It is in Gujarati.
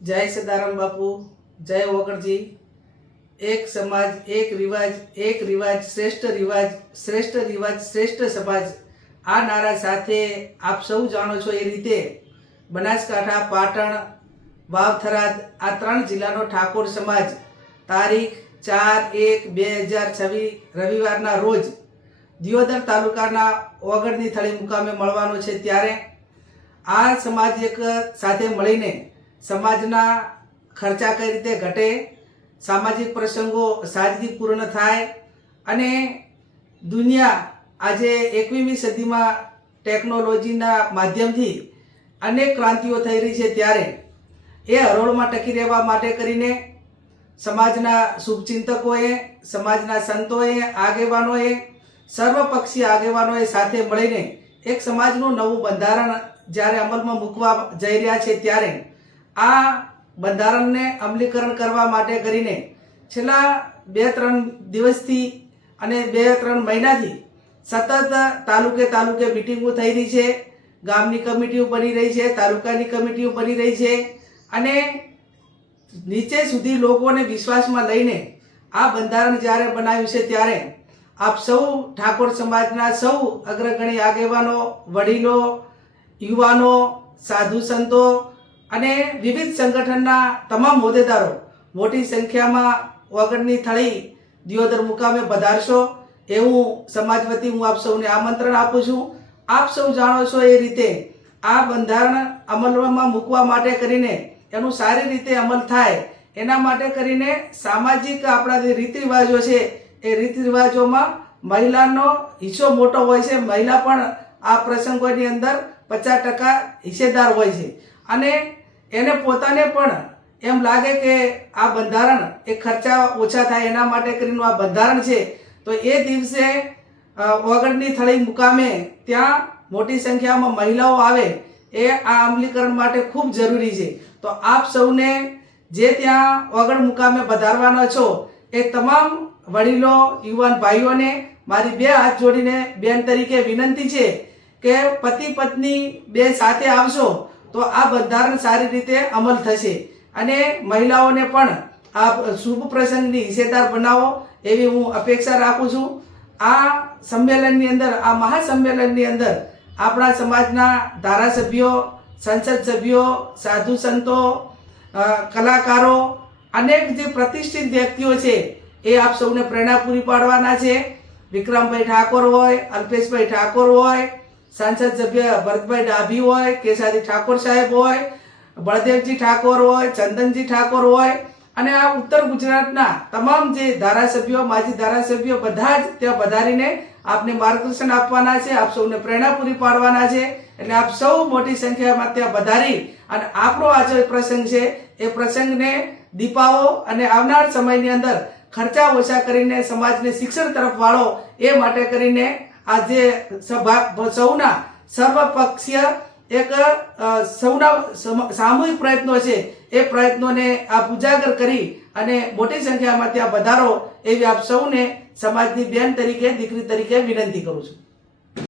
जय सदाराम बापू, जय वगड़जी। एक समाज एक रिवाज श्रेष्ठ रिवाज श्रेष्ठ रिवाज श्रेष्ठ समाज आ नारा साथे आप सौ जाणो छो ए रीते बनासकांठा, पाटण, वावथराद आ 3 जिल्लानो ठाकोर समाज तारीख 4/1/2026 रविवारना रोज दियोदर तालुकाना ओगड़नी थળી मुकामे મળવાનો છે। ત્યારે આ સમાજ એક સાથે મળીને સમાજના ખર્ચા કઈ રીતે ઘટે, સામાજિક પ્રસંગો સાદગીપૂર્ણ થાય અને દુનિયા આજે 21મી સદીમાં ટેકનોલોજીના માધ્યમથી અનેક ક્રાંતિઓ થઈ રહી છે। ત્યારે એ હરોળમાં ટકી રહેવા માટે કરીને સમાજના શુભચિંતકોએ, સમાજના સંતોએ, આગેવાનોએ, સર્વપક્ષી આગેવાનોએ સાથે મળીને એક સમાજનું નવું બંધારણ જ્યારે અમલમાં મૂકવા જઈ રહ્યા છે ત્યારે આ બંધારણને અમલીકરણ કરવા માટે કરીને છેલ્લા 2-3 દિવસથી અને 2-3 મહિનાથી સતત તાલુકે મીટિંગો થઈ રહી છે, ગામની કમિટીઓ બની રહી છે, તાલુકાની કમિટીઓ બની રહી છે અને નીચે સુધી લોકોને વિશ્વાસમાં લઈને આ બંધારણ જ્યારે બનાવ્યું છે ત્યારે આપ સૌ ઠાકોર સમાજના સૌ અગ્રગણી આગેવાનો, વડીલો, યુવાનો, સાધુ સંતો અને વિવિધ સંગઠનના તમામ હોદ્દેદારો મોટી સંખ્યામાં ઓગણની થળી દિયોદર મુકામે પધારશો એવું સમાજ વતી હું આપ સૌને આમંત્રણ આપું છું। આપ સૌ જાણો છો એ રીતે આ બંધારણ અમલમાં મૂકવા માટે કરીને એનું સારી રીતે અમલ થાય એના માટે કરીને સામાજિક આપણા જે રીત રિવાજો છે એ રીત રિવાજોમાં મહિલાનો હિસ્સો મોટો હોય છે। મહિલા પણ આ પ્રસંગોની અંદર 50% હિસ્સેદાર હોય છે અને એને પોતાને પણ એમ લાગે કે આ બંધારણ એ ખર્ચા ઓછા થાય એના માટે કરીને આ બંધારણ છે તો એ દિવસે ઓગણની થળી મુકામે ત્યાં મોટી સંખ્યામાં મહિલાઓ આવે એ આ અમલીકરણ માટે ખૂબ જરૂરી છે। તો આપ સૌને જે ત્યાં ઓગણ મુકામે પધારવાના છો એ તમામ વડીલો, યુવાન ભાઈઓને મારી 2 હાથ જોડીને બેન તરીકે વિનંતી છે કે પતિ પત્ની 2 સાથે આવશો તો આ બંધારણ સારી રીતે અમલ થશે અને મહિલાઓને પણ આ શુભ પ્રસંગની હિસ્સેદાર બનાવો એવી હું અપેક્ષા રાખું છું। આ સંમેલનની અંદર, આ મહાસંમેલનની અંદર આપણા સમાજના ધારાસભ્યો, સંસદ સભ્યો, સાધુ સંતો, કલાકારો, અનેક જે પ્રતિષ્ઠિત વ્યક્તિઓ છે એ આપ સૌને પ્રેરણા પૂરી પાડવાના છે। વિક્રમભાઈ ઠાકોર હોય, અલ્પેશભાઈ ઠાકોર હોય, सांसद सभ्य भरतभाई डाभी होय, केसाजी ठाकोर साहेब होय, बलदेवजी ठाकोर होय, चंदनजी ठाकोर होय અને આ ઉત્તર ગુજરાતના તમામ જે ધારાસભ્યો, માજી ધારાસભ્યો બધા જ ત્યાં પધારીને આપને માર્ગદર્શન આપવાના છે, આપ સૌને પ્રેરણા પૂરી પાડવાના છે। એટલે આપ સૌ મોટી સંખ્યામાં ત્યાં પધારી અને આપણો આ જે પ્રસંગ છે એ પ્રસંગને દીપાવો અને આવનાર સમયની અંદર ખર્ચા ઓછા કરીને સમાજને શિક્ષણ તરફ વાળો એ માટે કરીને आज सौना सर्वपक्षीय एक सौना सामूहिक प्रयत्नो छे ए प्रयत्नों ने आप उजागर करी अने मोटी संख्या में त्यां पधारो एवी आप सौने समाजनी बेन तरीके, दीकरी तरीके विनंती करूं छुं।